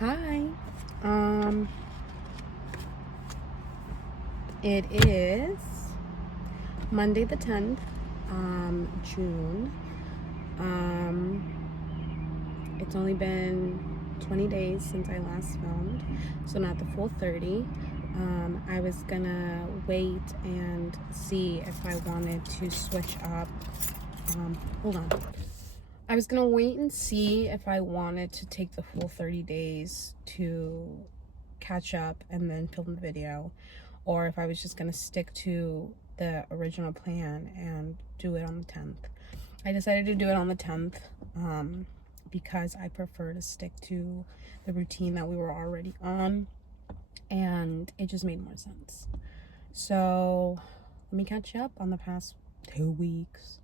Hi. Um, it is Monday the 10th, June. Um, it's only been 20 days since I last filmed, so not the full 30. I was gonna wait and see if I wanted to switch up. Hold on. I was gonna wait and see if I wanted to take the full 30 days to catch up and then film the video, or if I was just gonna stick to the original plan and do it on the 10th. I decided to do it on the 10th because I prefer to stick to the routine that we were already on, and it just made more sense. So let me catch you up on the past 2 weeks.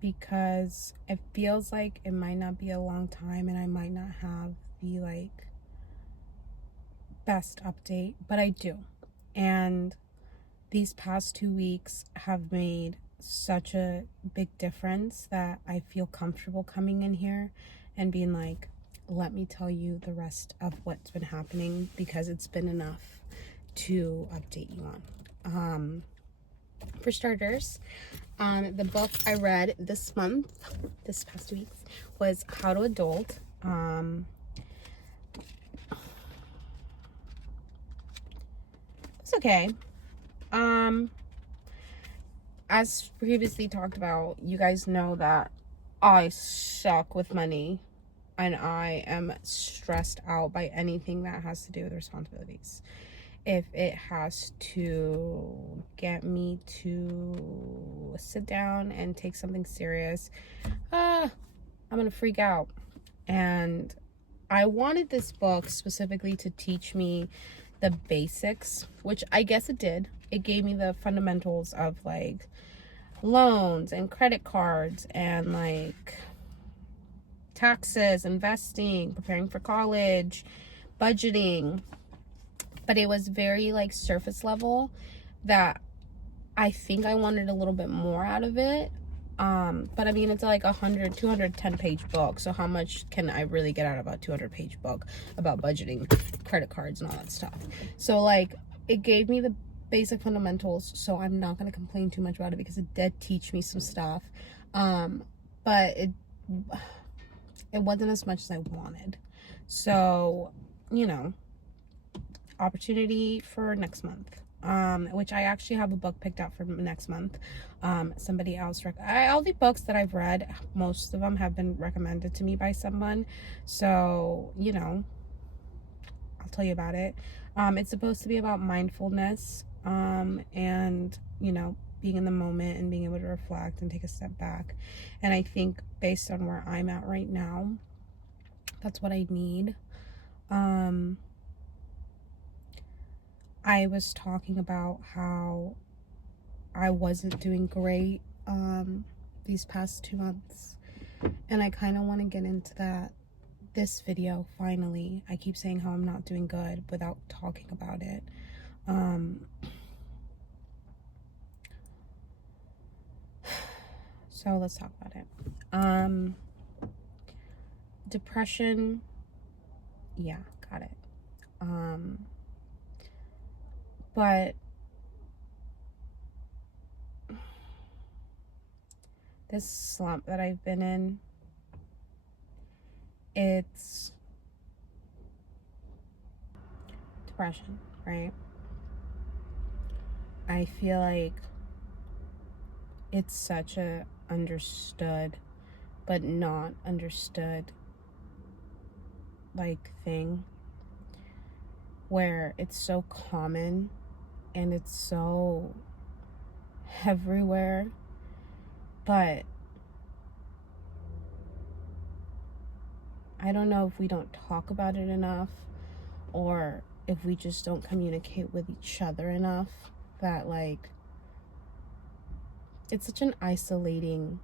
Because it feels like it might not be a long time and I might not have the best update, but I do. And these past 2 weeks have made such a big difference that I feel comfortable coming in here and being like, let me tell you the rest of what's been happening, because it's been enough to update you on. For starters, the book I read this past 2 weeks, was How to Adult. It's okay. As previously talked about, you guys know that I suck with money and I am stressed out by anything that has to do with responsibilities. If it has to get me to sit down and take something serious, I'm gonna freak out. And I wanted this book specifically to teach me the basics, which I guess it did. It gave me the fundamentals of loans and credit cards and taxes, investing, preparing for college, budgeting. But it was very surface level, that I think I wanted a little bit more out of it. But I mean, it's like 210 page book. So how much can I really get out of a 200-page book about budgeting, credit cards, and all that stuff? So it gave me the basic fundamentals. So I'm not going to complain too much about it, because it did teach me some stuff. But it wasn't as much as I wanted. So, opportunity for next month. Which I actually have a book picked out for next month. Somebody else, all the books that I've read, most of them have been recommended to me by someone. So, I'll tell you about it. It's supposed to be about mindfulness, and, being in the moment and being able to reflect and take a step back. And I think based on where I'm at right now, that's what I need. I was talking about how I wasn't doing great these past 2 months, and I kind of want to get into that this video. Finally, I keep saying how I'm not doing good without talking about it. So let's talk about it. Depression, yeah, got it. But this slump that I've been in, it's depression, right? I feel like it's such a understood but not understood thing, where it's so common and it's so everywhere, but I don't know if we don't talk about it enough, or if we just don't communicate with each other enough, that it's such an isolating,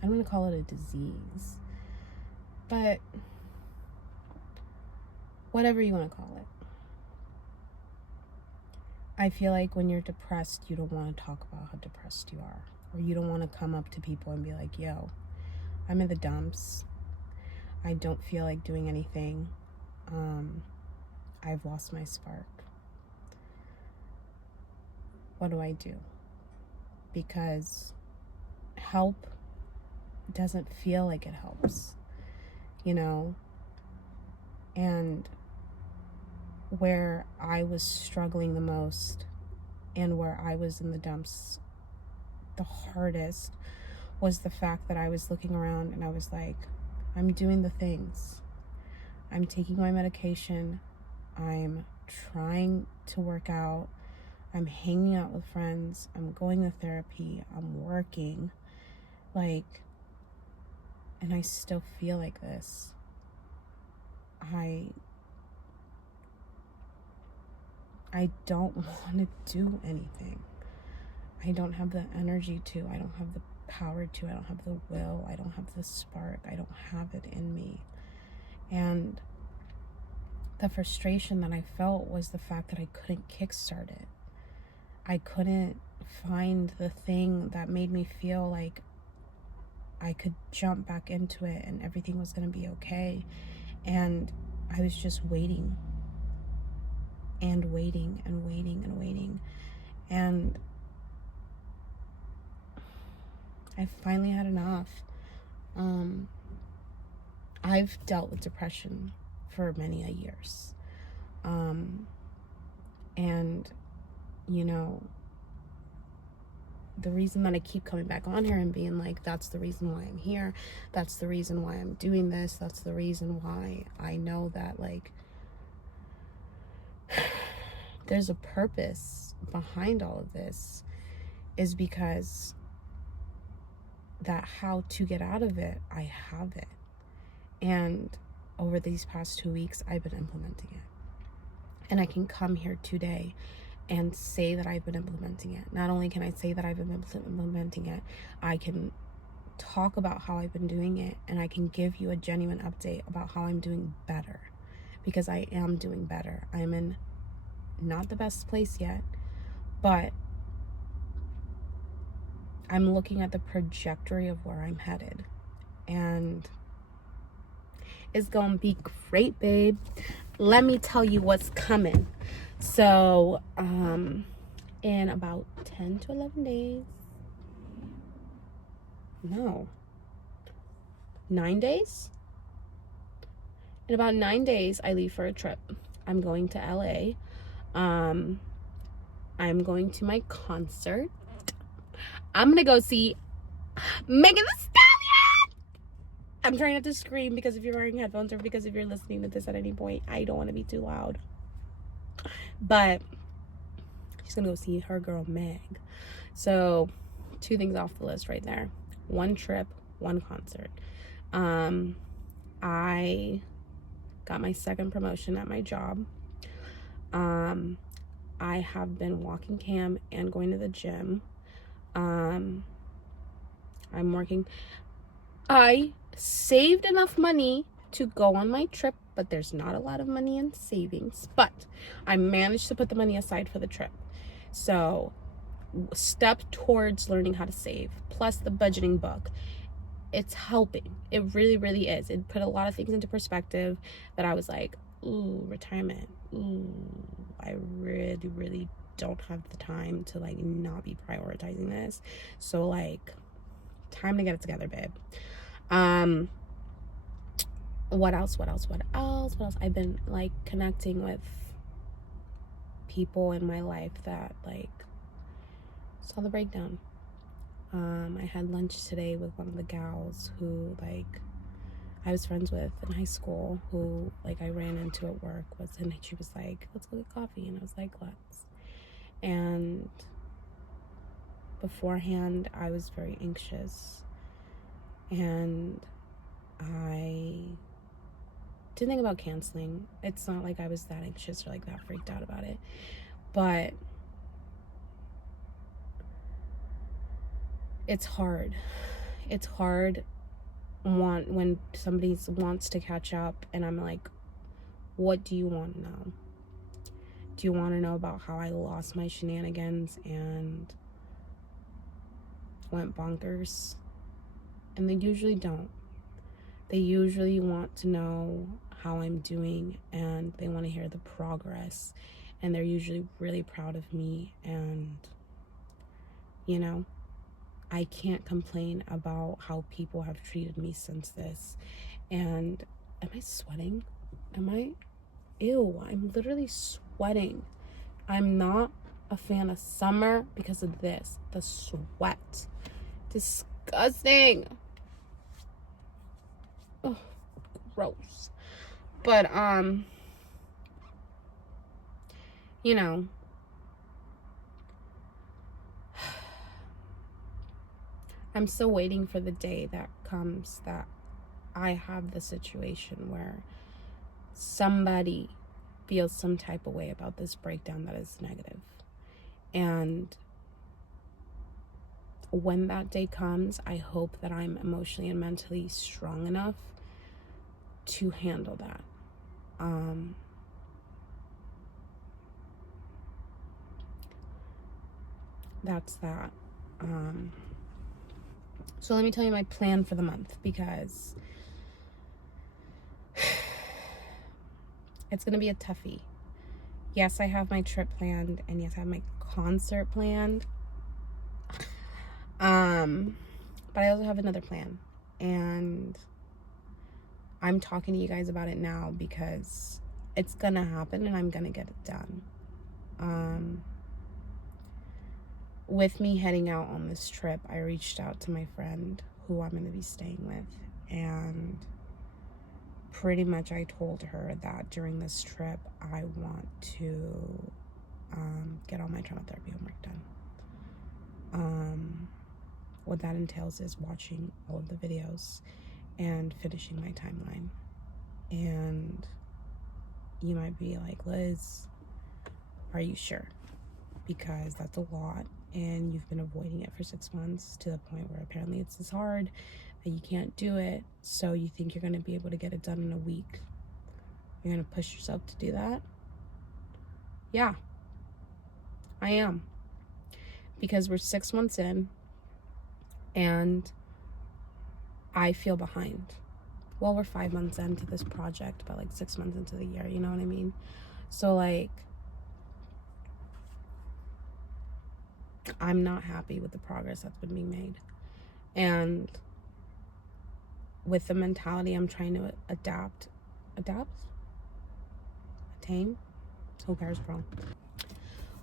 I'm gonna call it a disease, but whatever you want to call it. I feel like when you're depressed, you don't want to talk about how depressed you are. or you don't want to come up to people and be like, yo, I'm in the dumps. I don't feel like doing anything. I've lost my spark. What do I do? Because help doesn't feel like it helps, you know? And where I was struggling the most and where I was in the dumps the hardest was the fact that I was looking around and I was like, I'm doing the things. I'm taking my medication. I'm trying to work out. I'm hanging out with friends. I'm going to therapy. I'm working. Like, and I still feel like this. I don't want to do anything. I don't have the energy to. I don't have the power to. I don't have the will. I don't have the spark. I don't have it in me. And the frustration that I felt was the fact that I couldn't kickstart it. I couldn't find the thing that made me feel like I could jump back into it and everything was going to be okay. And I was just waiting and waiting and waiting and waiting. And I finally had enough. I've dealt with depression for many a years. And, you know, the reason that I keep coming back on here and being like, that's the reason why I'm here. That's the reason why I'm doing this. That's the reason why I know that, like, there's a purpose behind all of this, is because that how to get out of it, I have it. And over these past 2 weeks, I've been implementing it. And I can come here today and say that I've been implementing it. Not only can I say that I've been implementing it, I can talk about how I've been doing it, and I can give you a genuine update about how I'm doing better, because I am doing better. I'm in not the best place yet, but I'm looking at the trajectory of where I'm headed, and it's gonna be great, babe. Let me tell you what's coming. So, in about 10 to 11 days, no, 9 days? In about 9 days, I leave for a trip. I'm going to LA. I'm going to my concert. I'm gonna go see Megan Thee Stallion. I'm trying not to scream, because if you're wearing headphones, or because if you're listening to this at any point, I don't want to be too loud. But she's gonna go see her girl Meg. So 2 things off the list right there. 1 trip, 1 concert. I got my 2nd promotion at my job. I have been walking Cam and going to the gym. I'm working. I saved enough money to go on my trip, but there's not a lot of money in savings. But I managed to put the money aside for the trip. So, step towards learning how to save, plus the budgeting book. It's helping. It really, really is. It put a lot of things into perspective that I was like, ooh, retirement. Ooh, I really, really don't have the time to, like, not be prioritizing this. So, like, time to get it together, babe. What else? I've been, like, connecting with people in my life that, like, saw the breakdown. I had lunch today with one of the gals who, like, I was friends with in high school, who, like, I ran into at work, and she was like, let's go get coffee, and I was like, let's. And beforehand, I was very anxious, and I didn't think about canceling. It's not like I was that anxious or, like, that freaked out about it, but it's hard. It's hard when somebody wants to catch up, and I'm like, what do you want to know? Do you want to know about how I lost my shenanigans and went bonkers. And they usually don't. They usually want to know how I'm doing, and they want to hear the progress. And they're usually really proud of me. And, you know, I can't complain about how people have treated me since this. And am I sweating? Ew, I'm literally sweating. I'm not a fan of summer because of this. The sweat. Disgusting. Oh, gross. But, you know, I'm still waiting for the day that comes that I have the situation where somebody feels some type of way about this breakdown that is negative. And when that day comes, I hope that I'm emotionally and mentally strong enough to handle that. That's that. So let me tell you my plan for the month, because it's going to be a toughie. Yes, I have my trip planned, and yes, I have my concert planned. But I also have another plan, and I'm talking to you guys about it now because it's going to happen and I'm going to get it done. With me heading out on this trip, I reached out to my friend who I'm going to be staying with, and pretty much I told her that during this trip, I want to get all my trauma therapy homework done. What that entails is watching all of the videos and finishing my timeline. And you might be like, Liz, are you sure? Because that's a lot, and you've been avoiding it for 6 months to the point where apparently it's this hard that you can't do it. So you think you're going to be able to get it done in a week. You're going to push yourself to do that? Yeah, I am. Because we're 6 months in, and I feel behind. Well, we're 5 months into this project, but like 6 months into the year, you know what I mean? So like, I'm not happy with the progress that's been being made. And with the mentality I'm trying to attain, who cares, bro?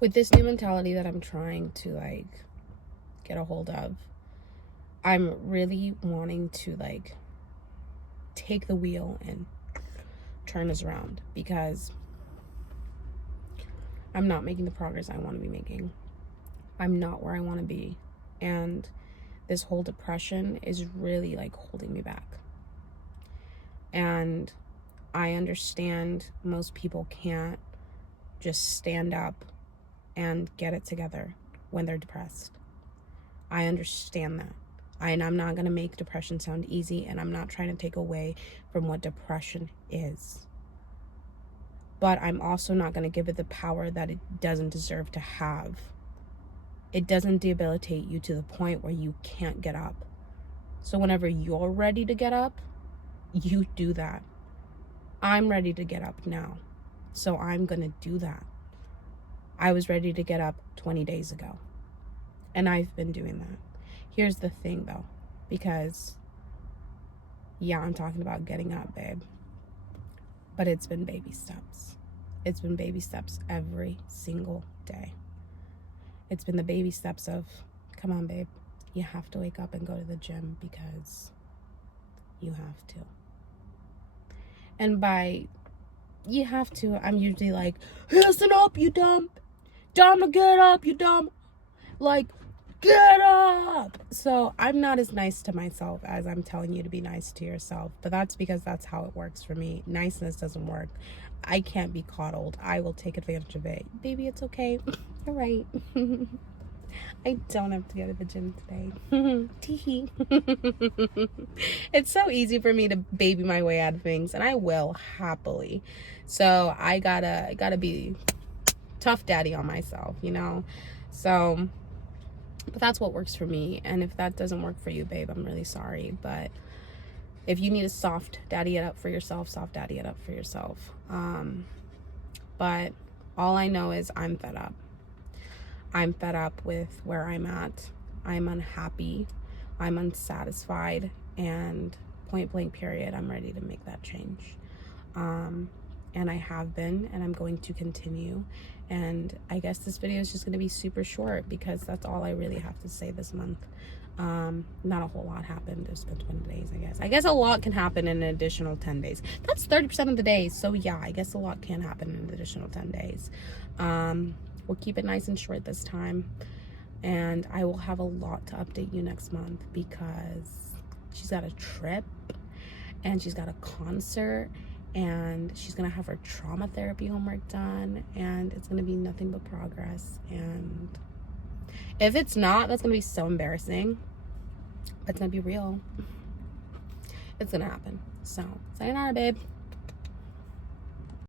With this new mentality that I'm trying to like get a hold of, I'm really wanting to like take the wheel and turn us around, because I'm not making the progress I want to be making. I'm not where I want to be, and this whole depression is really like holding me back. And I understand most people can't just stand up and get it together when they're depressed. I understand that. And I'm not going to make depression sound easy, and I'm not trying to take away from what depression is. But I'm also not going to give it the power that it doesn't deserve to have. It doesn't debilitate you to the point where you can't get up. So whenever you're ready to get up, you do that. I'm ready to get up now, so I'm going to do that. I was ready to get up 20 days ago, and I've been doing that. Here's the thing, though, because, yeah, I'm talking about getting up, babe, but it's been baby steps. It's been baby steps every single day. It's been the baby steps of, come on, babe, you have to wake up and go to the gym because you have to. And by you have to, I'm usually like, listen up, you dumb. Dumb to get up, you dumb. Like, get up. So I'm not as nice to myself as I'm telling you to be nice to yourself. But that's because that's how it works for me. Niceness doesn't work. I can't be coddled. I will take advantage of it. Baby, it's okay. You're right. I don't have to go to the gym today. Teehee. It's so easy for me to baby my way out of things, and I will happily. So I gotta be tough daddy on myself, you know? So But that's what works for me. And if that doesn't work for you, babe, I'm really sorry. But if you need a soft daddy it up for yourself, soft daddy it up for yourself. But all I know is I'm fed up. I'm fed up with where I'm at. I'm unhappy. I'm unsatisfied. And point blank period, I'm ready to make that change. And I have been, and I'm going to continue. And I guess this video is just going to be super short because that's all I really have to say this month. Not a whole lot happened. It's been 20 days, I guess. I guess a lot can happen in an additional 10 days. That's 30% of the days. So yeah, I guess a lot can happen in an additional 10 days. We'll keep it nice and short this time. And I will have a lot to update you next month because she's got a trip and she's got a concert and she's gonna have her trauma therapy homework done, and it's gonna be nothing but progress. And if it's not, that's gonna be so embarrassing, but it's gonna be real. It's gonna happen. So sayonara, babe.